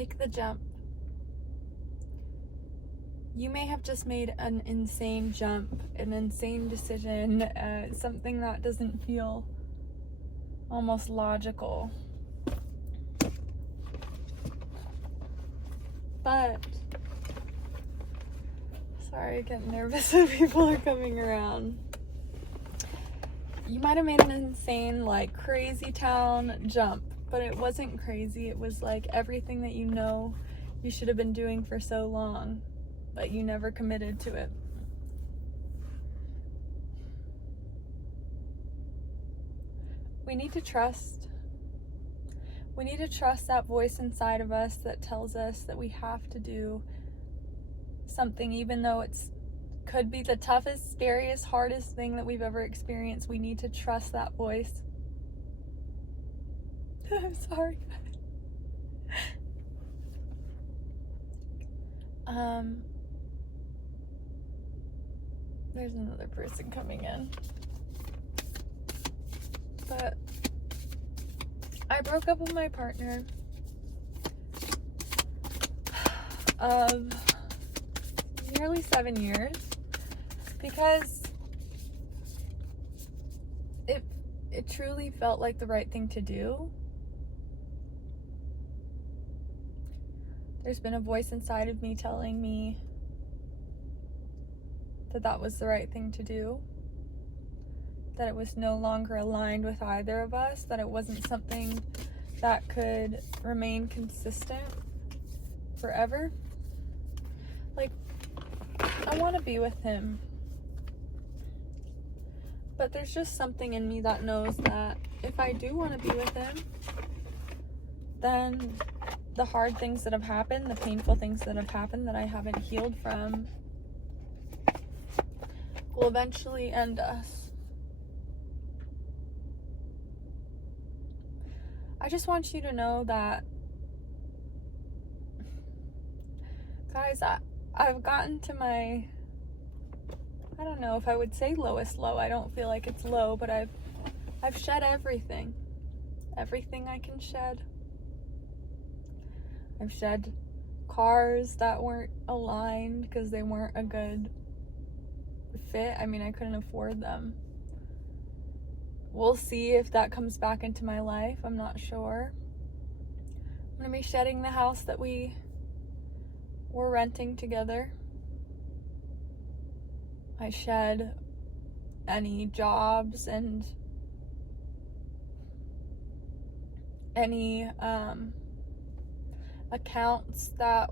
Make the jump. You may have just made an insane jump, an insane decision, something that doesn't feel almost logical. But, sorry, I get nervous when people are coming around. You might have made an insane, like, crazy town jump, but it wasn't crazy. It was like everything that you know you should have been doing for so long, but you never committed to it. We need to trust. We need to trust that voice inside of us that tells us that we have to do something, even though it's could be the toughest, scariest, hardest thing that we've ever experienced. We need to trust that voice. I'm sorry. There's another person coming in. But I broke up with my partner of nearly 7 years because it truly felt like the right thing to do. There's been a voice inside of me telling me that that was the right thing to do, that it was no longer aligned with either of us, that it wasn't something that could remain consistent forever. Like, I want to be with him, but there's just something in me that knows that if I do want to be with him, then the hard things that have happened, the painful things that have happened that I haven't healed from, will eventually end us. I just want you to know that, guys, I've gotten to my, I don't know if I would say lowest low. I don't feel like it's low, but I've shed everything I can shed. I've shed cars that weren't aligned because they weren't a good fit. I mean, I couldn't afford them. We'll see if that comes back into my life. I'm not sure. I'm gonna be shedding the house that we were renting together. I shed any jobs and any accounts that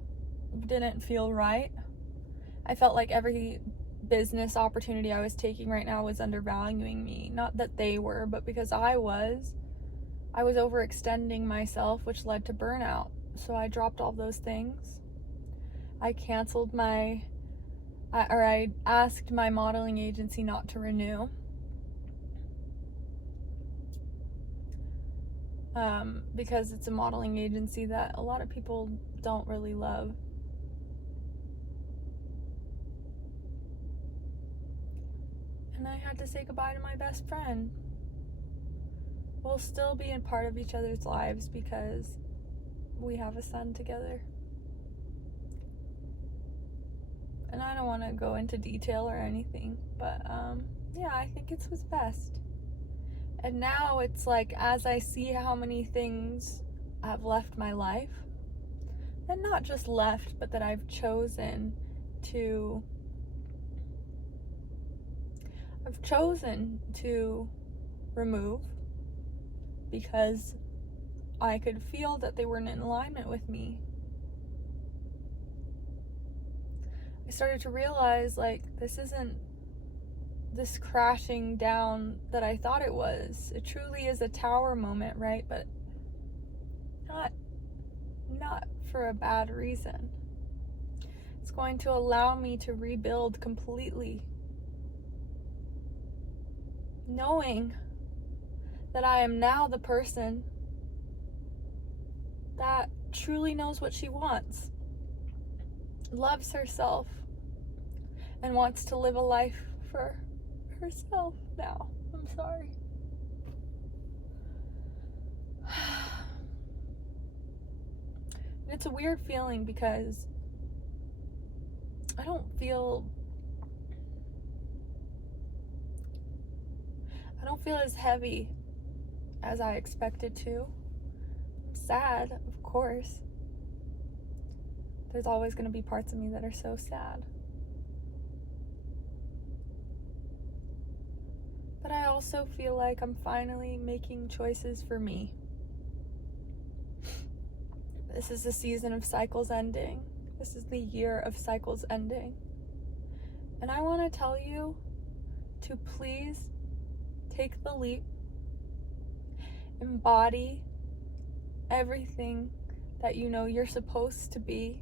didn't feel right. I felt like every business opportunity I was taking right now was undervaluing me. Not that they were, but because I was overextending myself, which led to burnout. So I dropped all those things. I canceled I asked my modeling agency not to renew. Because it's a modeling agency that a lot of people don't really love. And I had to say goodbye to my best friend. We'll still be in part of each other's lives because we have a son together. And I don't want to go into detail or anything, but yeah, I think it was best. And now it's like, as I see how many things have left my life, and not just left, but that I've chosen to remove because I could feel that they weren't in alignment with me. I started to realize, like, this isn't this crashing down that I thought it was. It truly is a tower moment, right? But not for a bad reason. It's going to allow me to rebuild completely, knowing that I am now the person that truly knows what she wants, loves herself, and wants to live a life for herself now. I'm sorry. And it's a weird feeling because I don't feel as heavy as I expected to. I'm sad, of course. There's always going to be parts of me that are so sad. But I also feel like I'm finally making choices for me. This is the season of cycles ending. This is the year of cycles ending. And I want to tell you to please take the leap, embody everything that you know you're supposed to be,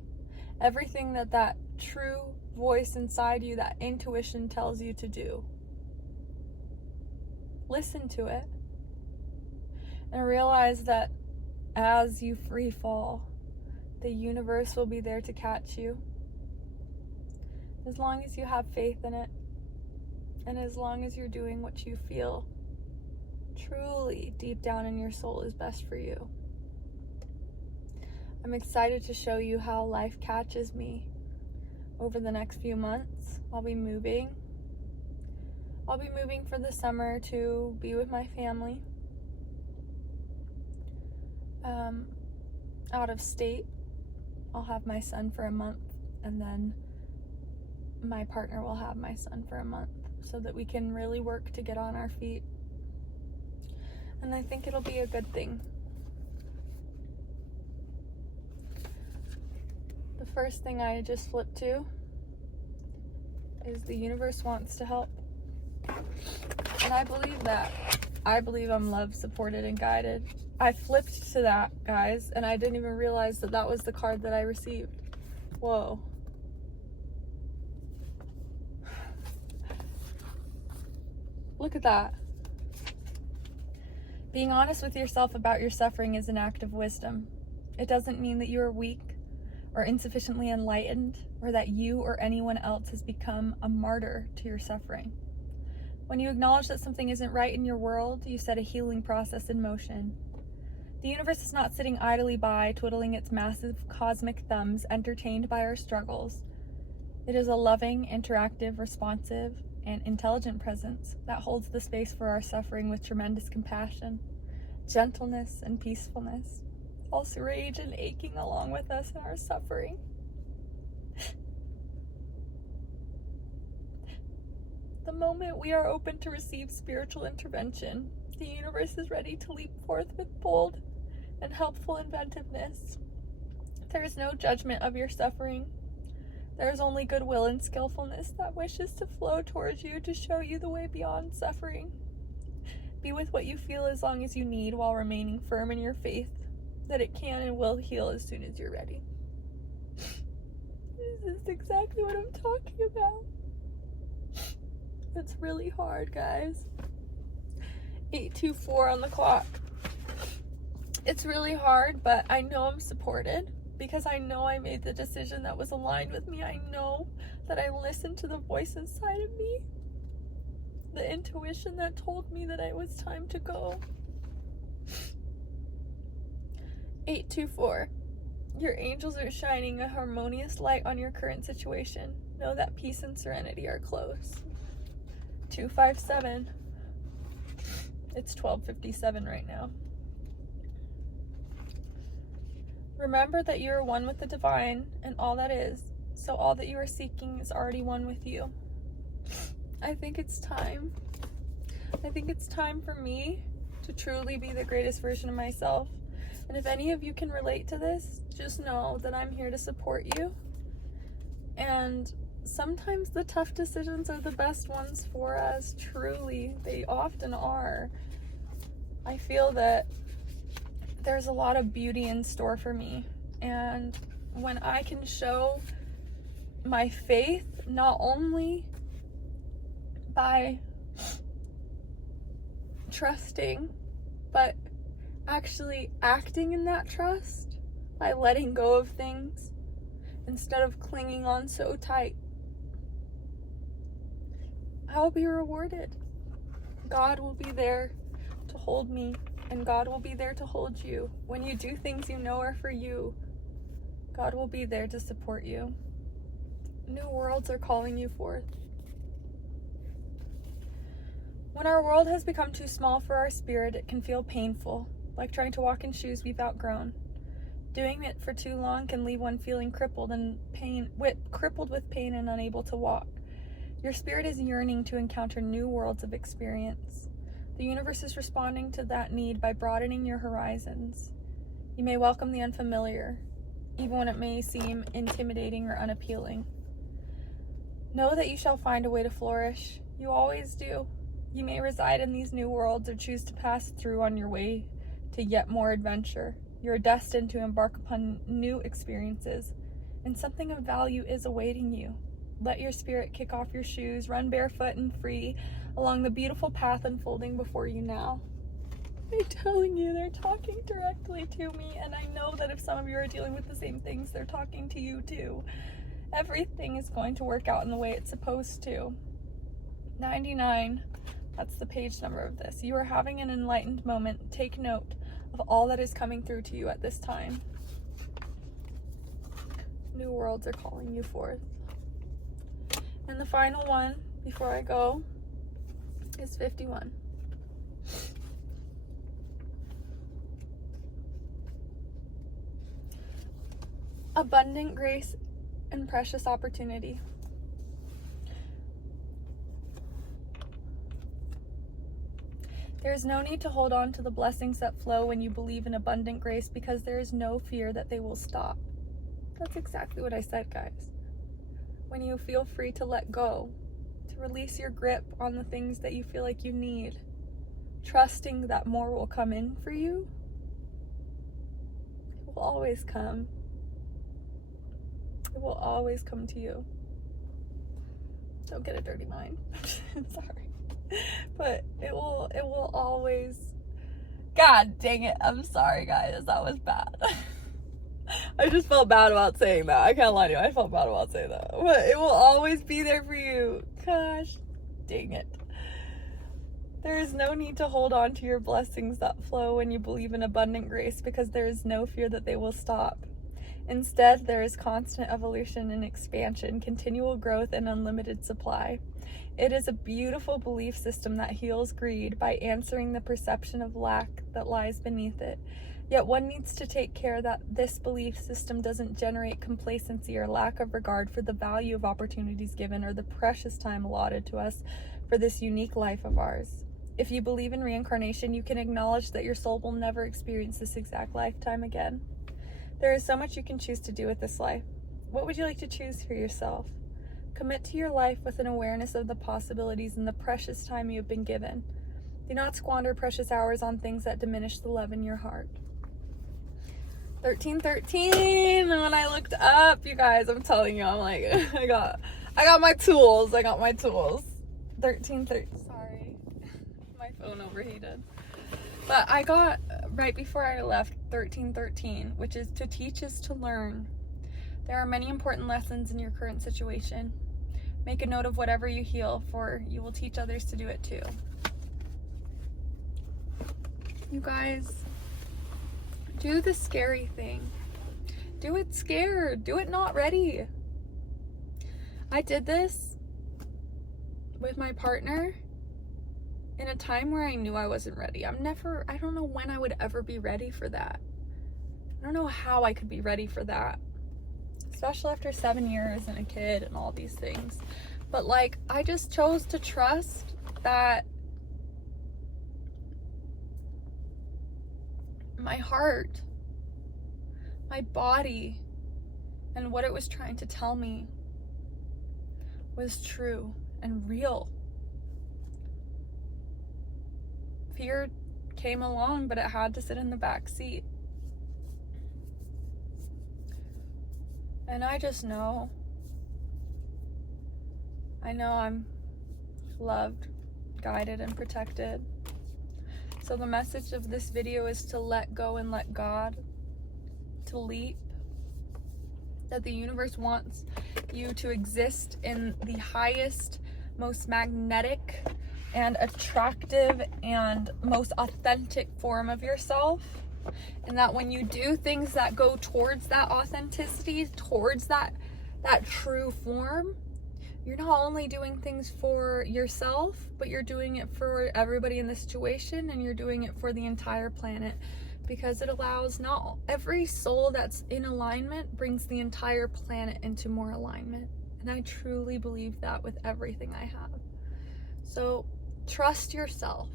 everything that true voice inside you, that intuition tells you to do. Listen to it and realize that as you free fall, the universe will be there to catch you. As long as you have faith in it, and as long as you're doing what you feel truly deep down in your soul is best for you. I'm excited to show you how life catches me over the next few months. I'll be moving for the summer to be with my family. Out of state. I'll have my son for a month, and then my partner will have my son for a month, so that we can really work to get on our feet. And I think it'll be a good thing. The first thing I just flipped to is the universe wants to help. And I believe that. I believe I'm loved, supported, and guided. I flipped to that, guys, and I didn't even realize that was the card that I received. Whoa. Look at that. Being honest with yourself about your suffering is an act of wisdom. It doesn't mean that you are weak or insufficiently enlightened, or that you or anyone else has become a martyr to your suffering. When you acknowledge that something isn't right in your world, you set a healing process in motion. The universe is not sitting idly by, twiddling its massive cosmic thumbs, entertained by our struggles. It is a loving, interactive, responsive, and intelligent presence that holds the space for our suffering with tremendous compassion, gentleness, and peacefulness, also rage and aching along with us in our suffering. The moment we are open to receive spiritual intervention, the universe is ready to leap forth with bold and helpful inventiveness. There is no judgment of your suffering. There is only goodwill and skillfulness that wishes to flow towards you to show you the way beyond suffering. Be with what you feel as long as you need, while remaining firm in your faith that it can and will heal as soon as you're ready. This is exactly what I'm talking about. It's really hard, guys. 8:24 on the clock. It's really hard, but I know I'm supported because I know I made the decision that was aligned with me. I know that I listened to the voice inside of me, the intuition that told me that it was time to go. 8:24. Your angels are shining a harmonious light on your current situation. Know that peace and serenity are close. 2:57. It's 12:57 right now. Remember that you are one with the divine and all that is, so all that you are seeking is already one with you. I think it's time. I think it's time for me to truly be the greatest version of myself. And if any of you can relate to this, just know that I'm here to support you. And sometimes the tough decisions are the best ones for us, truly. They often are. I feel that there's a lot of beauty in store for me. And when I can show my faith, not only by trusting, but actually acting in that trust, by letting go of things instead of clinging on so tight, I will be rewarded. God will be there to hold me, and God will be there to hold you when you do things you know are for you. God will be there to support you. New worlds are calling you forth. When our world has become too small for our spirit, it can feel painful, like trying to walk in shoes we've outgrown. Doing it for too long can leave one feeling crippled with pain and unable to walk. Your spirit is yearning to encounter new worlds of experience. The universe is responding to that need by broadening your horizons. You may welcome the unfamiliar, even when it may seem intimidating or unappealing. Know that you shall find a way to flourish. You always do. You may reside in these new worlds or choose to pass through on your way to yet more adventure. You are destined to embark upon new experiences, and something of value is awaiting you. Let your spirit kick off your shoes, run barefoot and free along the beautiful path unfolding before you now. I'm telling you, they're talking directly to me, and I know that if some of you are dealing with the same things, they're talking to you too. Everything is going to work out in the way it's supposed to. 99, that's the page number of this. You are having an enlightened moment. Take note of all that is coming through to you at this time. New worlds are calling you forth. And the final one, before I go, is 51. Abundant grace and precious opportunity. There is no need to hold on to the blessings that flow when you believe in abundant grace, because there is no fear that they will stop. That's exactly what I said, guys. When you feel free to let go, to release your grip on the things that you feel like you need, trusting that more will come in for you, it will always come. It will always come to you. Don't get a dirty mind. I'm sorry. But it will always. God dang it. I'm sorry, guys. That was bad. I just felt bad about saying that. I can't lie to you. I felt bad about saying that. But it will always be there for you. Gosh dang it. There is no need to hold on to your blessings that flow when you believe in abundant grace, because there is no fear that they will stop. Instead, there is constant evolution and expansion, continual growth, and unlimited supply. It is a beautiful belief system that heals greed by answering the perception of lack that lies beneath it. Yet one needs to take care that this belief system doesn't generate complacency or lack of regard for the value of opportunities given or the precious time allotted to us for this unique life of ours. If you believe in reincarnation, you can acknowledge that your soul will never experience this exact lifetime again. There is so much you can choose to do with this life. What would you like to choose for yourself? Commit to your life with an awareness of the possibilities and the precious time you have been given. Do not squander precious hours on things that diminish the love in your heart. 1313. When I looked up, you guys, I'm telling you, I'm like, I got my tools. 1313. Sorry, my phone overheated. But I got, right before I left, 1313, which is to teach is to learn. There are many important lessons in your current situation. Make a note of whatever you heal, for you will teach others to do it too. You guys, do the scary thing. Do it scared. Do it not ready. I did this with my partner in a time where I knew I wasn't ready. I don't know when I would ever be ready for that. I don't know how I could be ready for that. Especially after 7 years and a kid and all these things. But like, I just chose to trust that my heart, my body, and what it was trying to tell me was true and real. Fear came along, but it had to sit in the back seat. And I just know. I know I'm loved, guided, and protected. So the message of this video is to let go and let God, to leap, that the universe wants you to exist in the highest, most magnetic and attractive and most authentic form of yourself. And that when you do things that go towards that authenticity, towards that true form, you're not only doing things for yourself, but you're doing it for everybody in the situation, and you're doing it for the entire planet, because it allows, not every soul that's in alignment brings the entire planet into more alignment. And I truly believe that with everything I have. So trust yourself,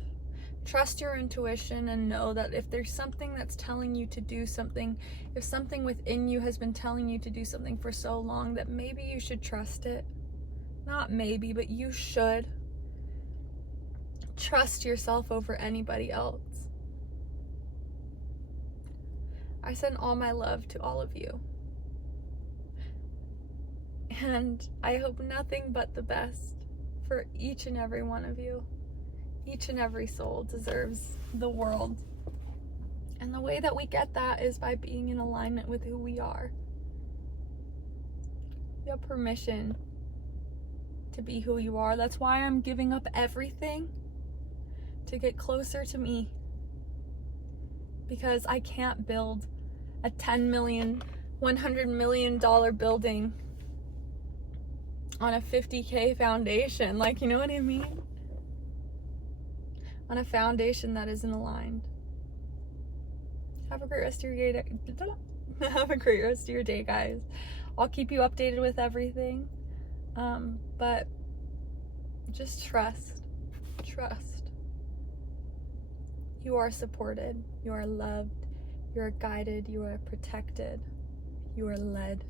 trust your intuition, and know that if there's something that's telling you to do something, if something within you has been telling you to do something for so long, that maybe you should trust it. Not maybe, but you should. Trust yourself over anybody else. I send all my love to all of you. And I hope nothing but the best for each and every one of you. Each and every soul deserves the world. And the way that we get that is by being in alignment with who we are. You have permission to be who you are. That's why I'm giving up everything to get closer to me. Because I can't build a $10 million, $100 million building on a $50K foundation. Like, you know what I mean? On a foundation that isn't aligned. Have a great rest of your day. Have a great rest of your day, guys. I'll keep you updated with everything. But just trust. You are supported. You are loved. You are guided. You are protected. You are led.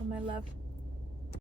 All my love.